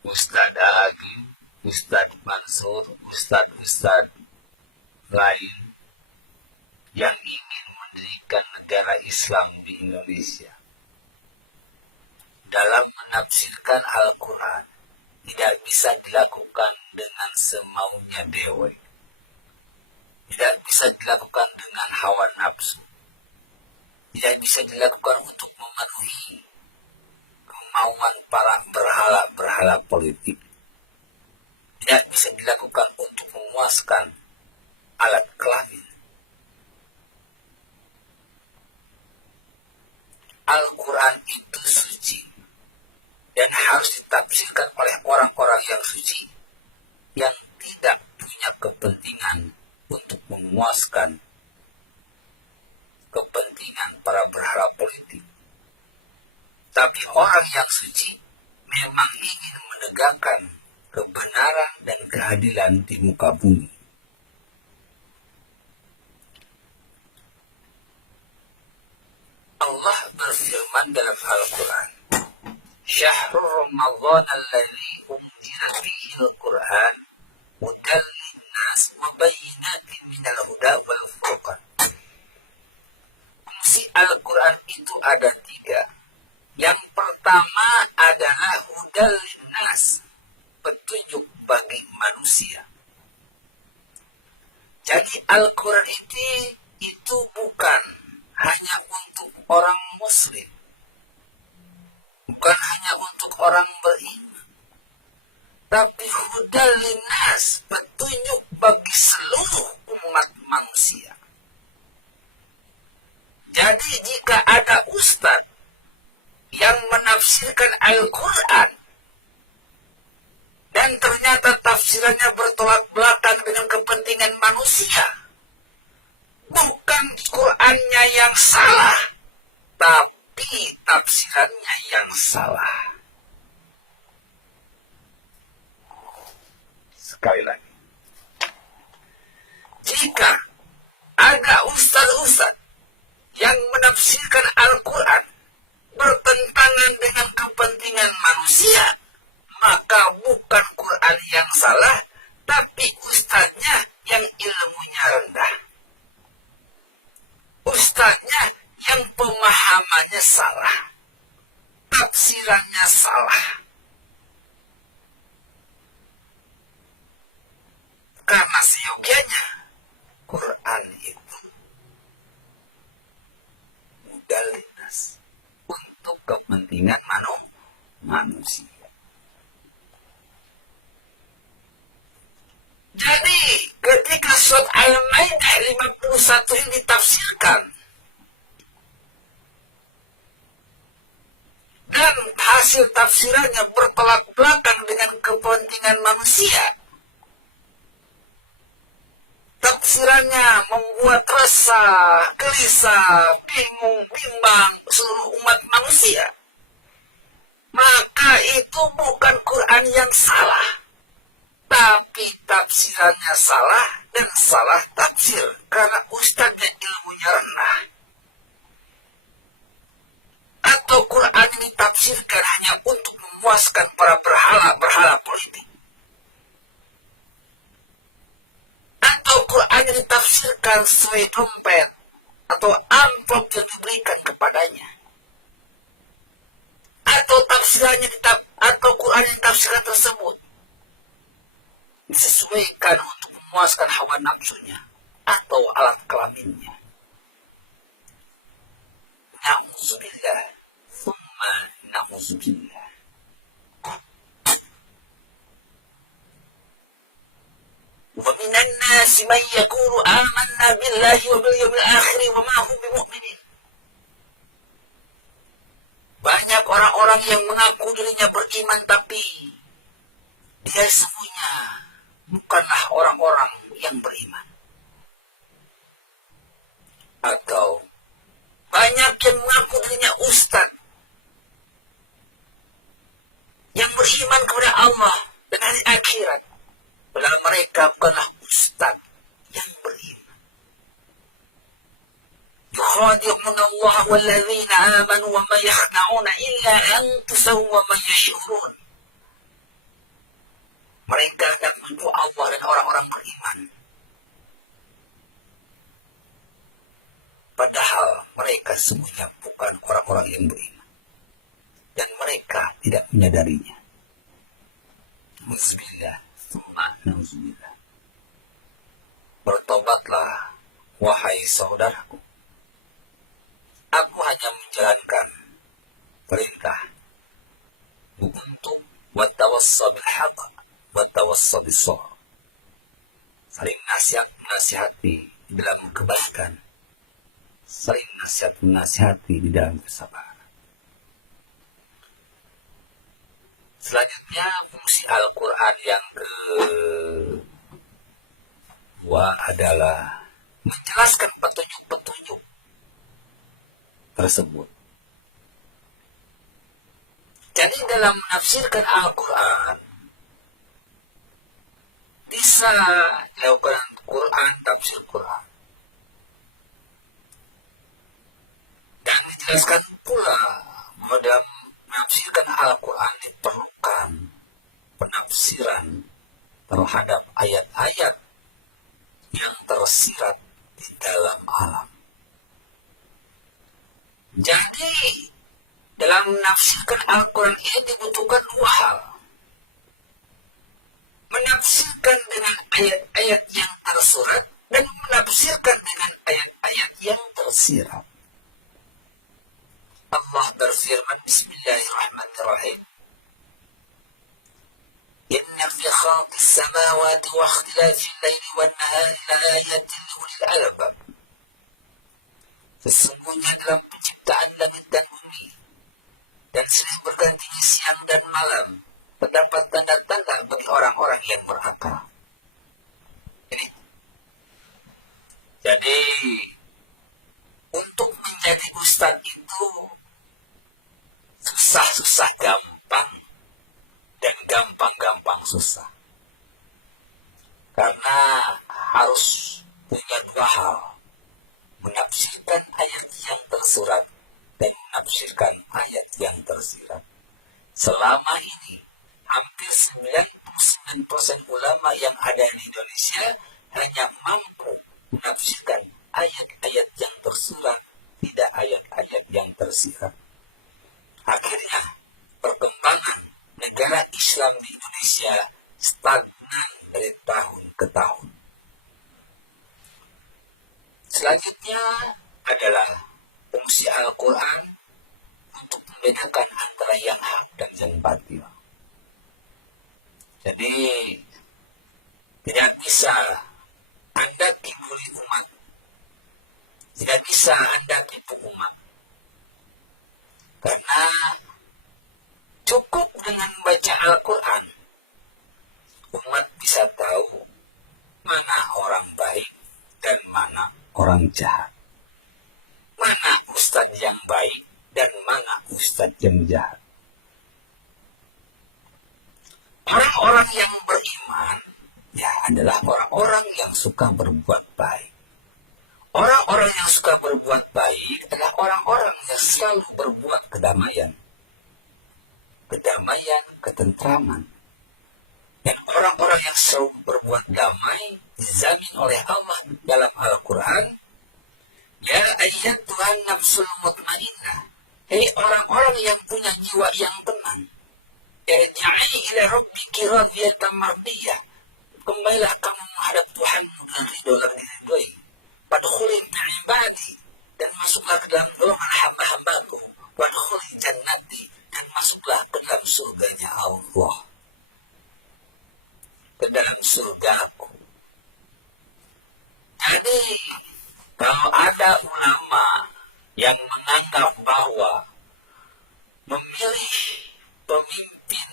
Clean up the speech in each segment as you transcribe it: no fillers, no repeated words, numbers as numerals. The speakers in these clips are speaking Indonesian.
Ustadz Agim, Ustadz Mansur, Ustadz lain yang ingin mendirikan negara Islam di Indonesia. Dalam menafsirkan Al-Quran, tidak bisa dilakukan dengan semaunya dewa. Tidak bisa dilakukan dengan hawa nafsu. Tidak bisa dilakukan untuk memenuhi kemauan para berhala-berhala politik. Tidak bisa dilakukan untuk memuaskan alat kelamin. Al-Quran itu suci dan harus ditafsirkan oleh orang-orang yang suci yang tidak punya kepentingan untuk memuaskan kepentingan para berhala politik. Tapi orang yang suci memang ingin menegakkan kebenaran dan keadilan di muka bumi. Allah berfirman dalam Al-Quran, Syahrul Ramadhan alladhi unzila fihi al-Quran hudan linnas wa bayyinatin minal huda wal furqan. Fungsi Al-Quran itu ada 3. Yang pertama adalah hudan linnas, petunjuk bagi manusia. Jadi Al-Quran itu bukan hanya untuk orang muslim, bukan hanya untuk orang beriman, tapi hudal linnas, petunjuk bagi seluruh umat manusia. Jadi jika ada ustadz yang menafsirkan Al-Quran dan ternyata tafsirannya bertolak belakang dengan kepentingan manusia, bukan Qur'annya yang salah, tapi tafsirannya yang salah. Sekali lagi, jika ada ustaz-ustaz yang menafsirkan Al-Quran bertentangan dengan kepentingan manusia, maka bukan Quran yang salah, tapi ustaznya yang ilmunya rendah. Ustaznya yang pemahamannya salah, tafsirannya salah. Karena seyogianya Quran itu hudal linnas, untuk kepentingan manusia. Jadi ketika surat Al-Maidah 51 ini ditafsirkan dan hasil tafsirannya bertolak belakang dengan kepentingan manusia, tafsirannya membuat resah, gelisah, bingung, bimbang seluruh umat manusia, maka itu bukan Quran yang salah, tapi tafsirannya salah dan salah tafsir karena ustadznya ilmunya rendah. Atau Quran ini tafsirkan hanya untuk memuaskan para berhala politik. Atau Quran ini ditafsirkan sesuai dompet atau amplop yang diberikan kepadanya. Atau atau Quran yang ditafsirkan tersebut disesuaikan untuk memuaskan hawa nafsunya atau alat kelaminnya. Na'udzubillah, thumma na'udzubillah. Wa minan nasi man yaqulu amanna billahi wa bil yawmil akhir wa ma hum bimu'minin. Banyak orang-orang yang mengaku dirinya beriman tapi dia sesungguhnya bukanlah orang-orang yang beriman. Atau banyak yang mengaku dirinya ustaz yang beriman kepada Allah dan hari akhirat, padahal mereka bukanlah ustaz yang beriman. Yukhadi'una Allah walladzina amanu wa ma yakhda'una illa anfusahum wa ma yash'urun. Mereka hendak menuduh Allah dan orang-orang beriman. Padahal mereka semuanya bukan orang-orang yang beriman. Dan mereka tidak menyadarinya. Nauzubillah, tsumma nauzubillah. Bertobatlah, wahai saudaraku. Aku hanya menjalankan perintah untuk wattawassa bil haqq wattawassa bis sabr. Saling nasihati dalam kebaikan, saling menasihati di dalam kesabaran. Selanjutnya fungsi Al-Quran yang kedua adalah menjelaskan petunjuk-petunjuk tersebut. Jadi dalam menafsirkan Al-Quran bisa dilakukan Quran, tafsir Quran. Dan dijelaskan pula bahwa dalam menafsirkan Al-Quran diperlukan penafsiran terhadap ayat-ayat yang tersirat di dalam alam. Jadi dalam menafsirkan Al-Quran ini dibutuhkan dua hal. Menafsirkan dengan ayat-ayat yang tersurat dan menafsirkan dengan ayat-ayat yang tersirat. Allah berfirman, Bismillahirrahmanirrahim, Inna fi khalqis samawati wa ikhtilafil laili wan nahari laayatin liulil albab. Sesungguhnya dalam penciptaan langit dan bumi dan silih bergantinya siang dan malam terdapat tanda-tanda bagi orang-orang yang berakal. Jadi untuk menjadi ustadz itu susah-susah gampang dan gampang-gampang susah. Karena harus punya dua hal. Menafsirkan ayat yang tersurat dan menafsirkan ayat yang tersirat. Selama ini hampir 99% ulama yang ada di Indonesia hanya mampu menafsirkan ayat-ayat yang tersurat, tidak ayat-ayat yang tersirat. Akhirnya perkembangan negara Islam di Indonesia stagnan dari tahun ke tahun. Selanjutnya adalah fungsi Al-Quran untuk membedakan antara yang hak dan yang batil. Jadi tidak bisa Anda kibuli umat, tidak bisa Anda tipu umat, karena cukup dengan baca Al-Quran umat bisa tahu mana orang baik dan mana orang jahat, mana ustadz yang baik dan mana ustadz yang jahat. Orang-orang yang beriman ya adalah orang-orang yang suka berbuat baik. Orang-orang yang suka berbuat baik adalah orang-orang yang selalu berbuat kedamaian. Kedamaian, ketentraman. Dan orang-orang yang selalu berbuat damai dijamin oleh Allah dalam Al-Quran. Ya ayyatuhan nafsul mutmainnah. Hei orang-orang yang punya jiwa yang tenang. Irja'i ila rabbiki radiyatan mardiyah. Kembalilah kamu menghadap Tuhanmu dan ridho. Wadkhuli bi'ibadi, dan masuklah ke dalam golongan hamba-hambaku. Wadkhuli jannati, dan masuklah ke dalam surganya Allah, ke dalam surgaku. Jadi kalau ada ulama yang menganggap bahwa memilih pemimpin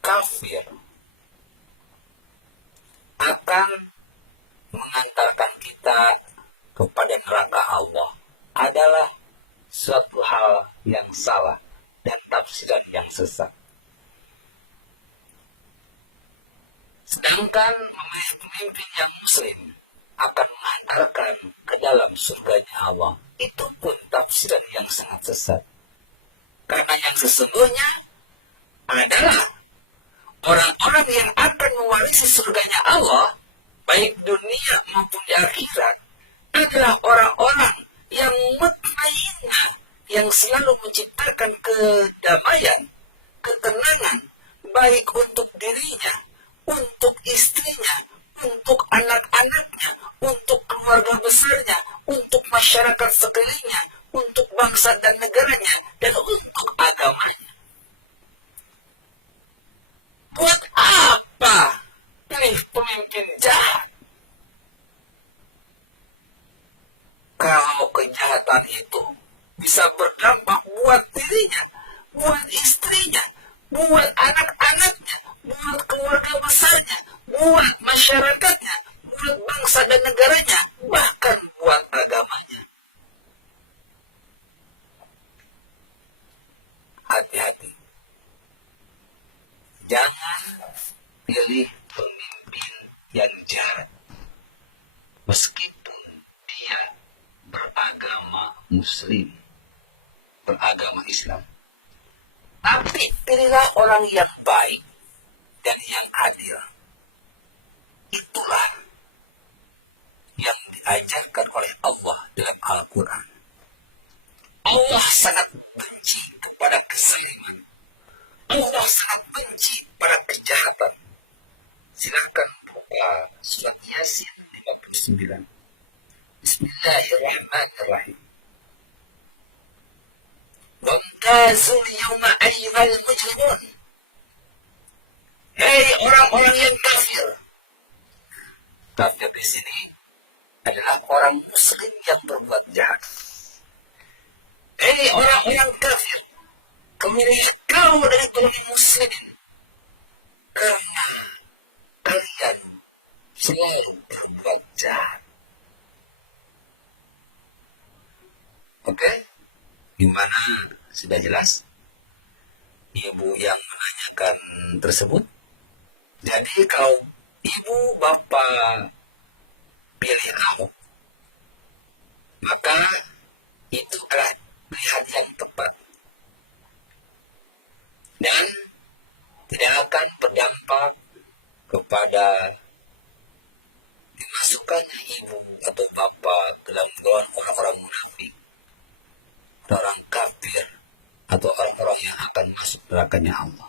kafir akan mengantarkan kita kepada neraka Allah adalah suatu hal yang salah dan tafsiran yang sesat. Sedangkan memilih pemimpin yang muslim akan mengantarkan ke dalam surganya Allah, itu pun tafsiran yang sangat sesat. Karena yang sesungguhnya adalah orang-orang yang akan mewarisi surganya Allah, baik dunia maupun di akhirat, adalah orang-orang yang mutmainnah, yang selalu menciptakan kedamaian, ketenangan, baik untuk dirinya, untuk istrinya, untuk anak-anaknya, untuk keluarga besarnya, untuk masyarakat sekelilingnya, untuk bangsa dan negaranya, dan untuk agamanya. Buat apa pilih pemimpin jahat? Kalau kejahatan itu bisa berdampak buat dirinya, buat istrinya, buat anak-anaknya, buat keluarga besarnya, buat masyarakatnya, buat bangsa dan negaranya, bahkan buat agamanya. Hati-hati. Jangan pilih pemimpin yang jahat, meskipun dia beragama Muslim, beragama Islam. Tapi pilihlah orang yang baik dan yang adil. Itulah yang diajarkan oleh Allah dalam Al-Quran. Allah sangat benci kepada kezaliman. Allah sangat benci pada kejahatan. Silakan buka surat Yasin 59. Bismillahirrahmanirrahim. Wamtazul yawma ayyuhal mujrimun. Hei orang-orang yang kafir. Kafir di sini adalah orang muslim yang berbuat jahat. Hei orang-orang kafir, kemilih kau dari golongan muslimin, karena kalian selalu berbuat jahat. Oke? Gimana? Sudah jelas? Ibu yang menanyakan tersebut. Jadi kalau ibu bapak pilih Ahok, maka itu adalah pilihan yang tepat dan tidak akan berdampak kepada dimasukkannya ibu atau bapak ke dalam golongan orang-orang munafik, orang kafir, atau orang-orang yang akan masuk nerakanya Allah.